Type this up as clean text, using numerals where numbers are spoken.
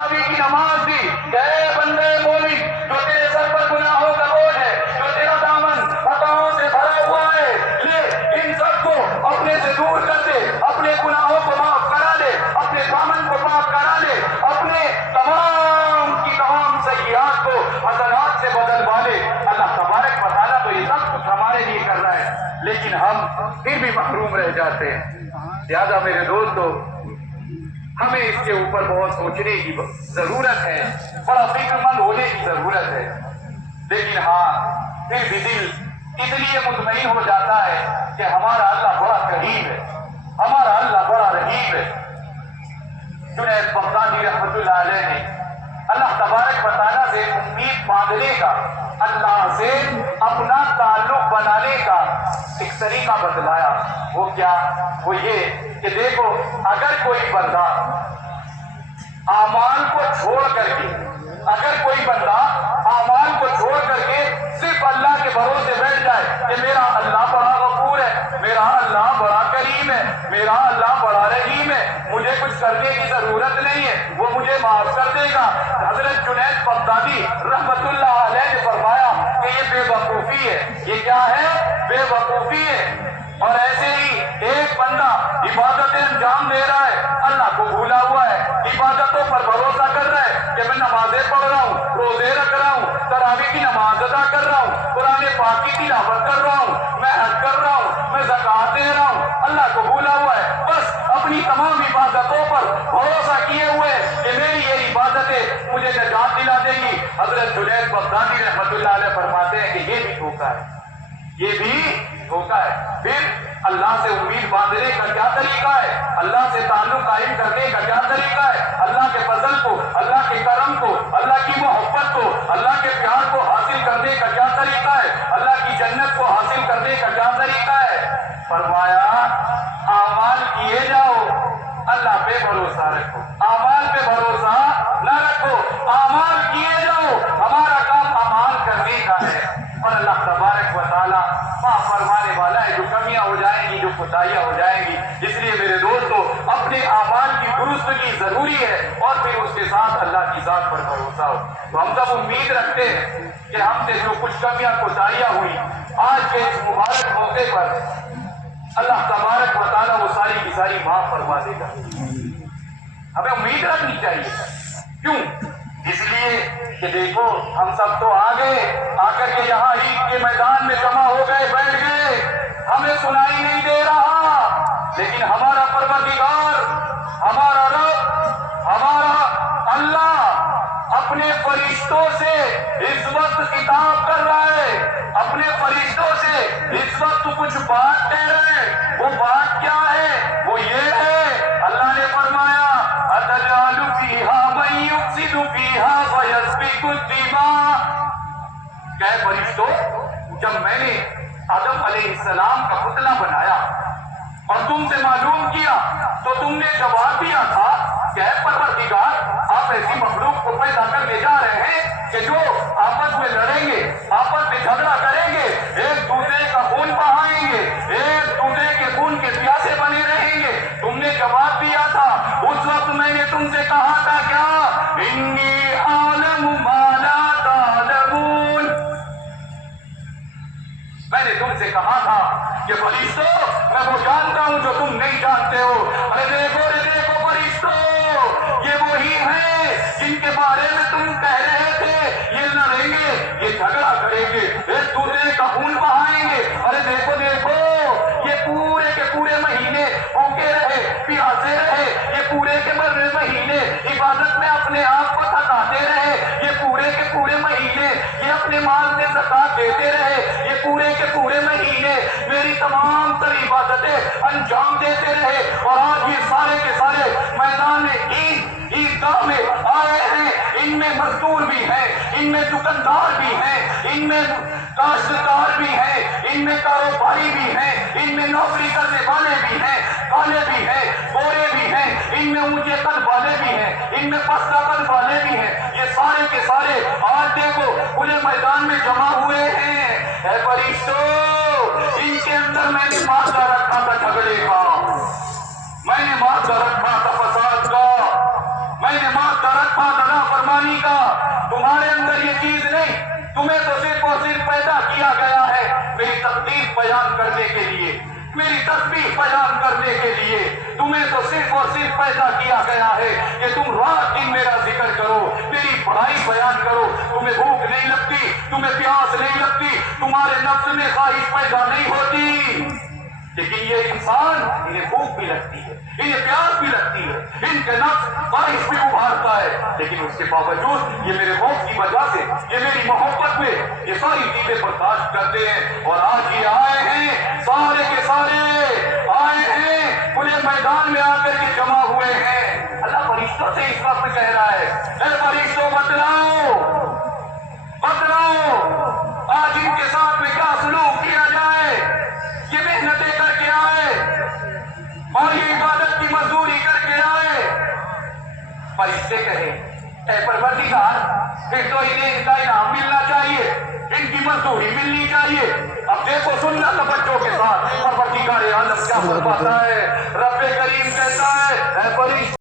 ابھی کی نماز دی کہ اے بندے مومن، جو تیرے سر پر گناہوں کا بوجھ ہے، جو تیرا دامن خطاؤں سے بھرا ہوا ہے، لے ان سب کو اپنے سے دور کر دے، اپنے گناہوں کو معاف کرا دے، اپنے دامن کو معاف کرا دے، اپنے تمام کی تمام سیئات کو حسنات سے بدل والے۔ اللہ تبارک و تعالیٰ تو یہ سب کچھ ہمارے لیے کر رہا ہے، لیکن ہم پھر بھی محروم رہ جاتے ہیں۔ لہٰذا میرے دوستو، ہمیں اس کے اوپر بہت سوچنے کی ضرورت ہے، بڑا فکر مند ہونے کی ضرورت ہے۔ لیکن ہاں، پھر بھی دل اس لیے مطمئن ہو جاتا ہے کہ ہمارا اللہ بڑا کریم ہے، ہمارا اللہ بڑا رحیم ہے۔ جنید بغدادی رحمۃ اللہ علیہ نے اللہ تبارک و تعالیٰ سے امید باندھنے کا، اللہ سے اپنا تعلق بنانے کا ایک طریقہ بتلایا۔ وہ کیا؟ وہ یہ کہ دیکھو، اگر کوئی بندہ اعمال کو چھوڑ کر کے، صرف اللہ کے بھروسے بیٹھ جائے کہ میرا اللہ بڑا غفور ہے، میرا اللہ بڑا کریم ہے، میرا اللہ بڑا رحیم ہے، مجھے کچھ کرنے کی ضرورت نہیں ہے، وہ مجھے معاف کر دے گا۔ حضرت جنید بغدادی رحمت اللہ علیہ نے فرمایا کہ یہ بے وقوفی ہے۔ یہ کیا ہے؟ بے وقوفی ہے۔ اور ایسے ہی ایک بندہ عبادتیں انجام دے رہا ہے، اللہ کو بھولا ہوا ہے، عبادتوں پر بھروسہ کر رہا ہے کہ میں نمازیں پڑھ رہا ہوں، روزے رکھ رہا ہوں، تراویح کی نماز ادا کر رہا ہوں، قرآن پاک کی تلاوت کر رہا ہوں، میں حج کر رہا ہوں، میں زکوٰۃ دے رہا ہوں، اللہ کو بھولا ہوا ہے، بس اپنی تمام عبادتوں پر بھروسہ کیے ہوئے کہ میری یہ عبادتیں مجھے نجات دلا دیں گی۔ حضرت جنید بغدادی رحمۃ اللہ علیہ فرماتے ہیں کہ یہ بھی دھوکہ ہے، یہ بھی دھوکہ ہے۔ پھر اللہ سے امید باندھنے کا کیا طریقہ ہے؟ اللہ سے تعلق قائم کرنے کا کیا طریقہ ہے؟ اللہ کے فضل کو، اللہ کے کرم کو، اللہ کی محبت کو، اللہ کے پیار کو حاصل کرنے کا کیا طریقہ ہے؟ اللہ کی جنت کو حاصل کرنے کا کیا طریقہ ہے؟ فرمایا، اعمال کیے جاؤ، اللہ پہ بھروسہ رکھو، اعمال پہ بھروسہ نہ رکھو، اعمال کیے جاؤ، ہمارا کام اعمال کرنے کا ہے۔ اور اللہ تبارک و تعالیٰ معاف فرمانے والا ہے۔ جو کمیاں ہو جائیں گی، جو کوتاہیاں ہو جائیں گی، اس لیے میرے دوستو، اپنے اعمال کی درستگی ضروری ہے، اور پھر اس کے ساتھ اللہ کی ذات پر بھروسہ ہو۔ تو ہم سب امید رکھتے ہیں کہ ہم سے جو کچھ کمیاں کوتاہیاں ہوئی، آج کے اس مبارک موقع پر اللہ تبارک و تعالیٰ وہ ساری کی ساری معاف فرما دے گا۔ ہمیں امید رکھنی چاہیے۔ کیوں؟ اس لیے کہ دیکھو، ہم سب تو آ گئے، آ کر کے یہاں عید کے میدان میں جمع ہو گئے، بیٹھ گئے، ہمیں سنائی نہیں دے رہا، لیکن ہمارا پروردگار، ہمارا رب، ہمارا اللہ اپنے فرشتوں سے اس وقت خطاب کر رہا ہے، اپنے فرشتوں سے اس وقت کچھ بات کہہ رہے ہیں۔ وہ بات کیا ہے؟ وہ یہ ہے، اللہ نے فرمایا، أَتَجْعَلُ فِيهَا مَن يُفْسِدُ فِيهَا وَيَسْفِكُ الدِّمَاءَ۔ کہ فرشتوں، جب میں نے آدم علیہ السلام کا پتلا بنایا اور تم سے معلوم کیا، تو تم نے جواب دیا تھا کہ اے پروردگار، آپ ایسی مخلوق کو پیدا کرنے جا رہے ہیں کہ جو آپس میں لڑیں گے، آپس میں جھگڑا کریں گے، ایک دوسرے کا خون بہائیں گے، ایک دوسرے کے خون کے پیاسے بنے رہیں گے۔ تم نے جواب دیا تھا، اس وقت میں نے تم سے کہا تھا کیا؟ انی اعلم ما لا تعلمون۔ میں نے تم سے کہا تھا کہ فرشتوں، میں وہ جانتا ہوں جو تم نہیں جانتے ہو۔ ارے دیکھو فرشتوں، یہ وہی ہیں جن کے بارے میں تم کہہ رہے تھے یہ لڑیں گے، یہ جھگڑا کریں گے، ایک دوسرے کا خون بہائیں گے۔ ارے دیکھو، یہ پورے کے پورے مہینے بھوکے رہے، پیاسے رہے، یہ پورے کے مہینے عبادت میں اپنے آپ کو تھکاتے رہے، یہ پورے کے پورے مہینے یہ اپنے مال سے زکات دیتے رہے، یہ پورے کے پورے مہینے میری تمام تر عبادتیں انجام دیتے رہے، اور آج یہ سارے کے سارے میدان عیدگاہ میں آئے ہیں۔ ان میں مزدور بھی ہیں، ان میں دکاندار بھی ہیں، ان میں کاشتکار بھی ہیں، ان میں کاروباری بھی ہیں، ان میں نوکری کرنے والے بھی ہیں، کالے بھی ہیں، گورے بھی ہیں، ان میں اونچے قد والے بھی ہیں، ان میں پستہ قد والے بھی ہیں۔ یہ سارے کے سارے آج دیکھو کھلے میدان میں جمع ہوئے ہیں۔ اے فرشتوں، ان کے اندر میں نے مادہ رکھا تھا جھگڑے کا، میں نے مادہ رکھا تھا فساد کا، میں نے مادہ رکھا پانی کا، تمہارے اندر یہ چیز نہیں، تمہیں تو صرف اور صرف پیدا کیا گیا ہے میری تقدیر بیان کرنے کے لیے، میری تسبیح بیان کرنے کے لیے، تمہیں تو صرف اور صرف پیدا کیا گیا ہے کہ تم رات دن میرا ذکر کرو، میری بڑائی بیان کرو۔ تمہیں بھوک نہیں لگتی، تمہیں پیاس نہیں لگتی، تمہارے نفس میں خواہش پیدا نہیں ہوتی، لیکن یہ انسان انہیں بھوک بھی لگتی ہے، انہیں پیاس بھی لگتی ہے، ان کے نفس خواہش بھی ابھارتا ہے، لیکن اس کے باوجود یہ میرے خوف کی وجہ سے، یہ میری محبت میں یہ ساری چیزیں برداشت کرتے ہیں۔ اور آج یہ آئے ہیں، سارے کے سارے آئے ہیں، کھلے میدان میں آ کر کے جمع ہوئے ہیں۔ اللہ فرشتوں سے اس وقت کہہ رہا ہے، اے فرشتوں بتلاؤ، بتلاؤ آج ان کے ساتھ میں کیا سلوک کیا جائے۔ یہ محنتیں کر کے آئے اور یہ عبادت کی مزدوری کر کے آئے۔ فرشتے کہیں، اے پروردگار، پھر تو انہیں ان کا انعام ملنا چاہیے، ان کی مزدوری ملنی چاہیے۔ اب دیکھو سننا توجہ کے ساتھ، پروردگار عالم کیا فرماتا ہے۔ رب کریم کہتا ہے، اے فرشتے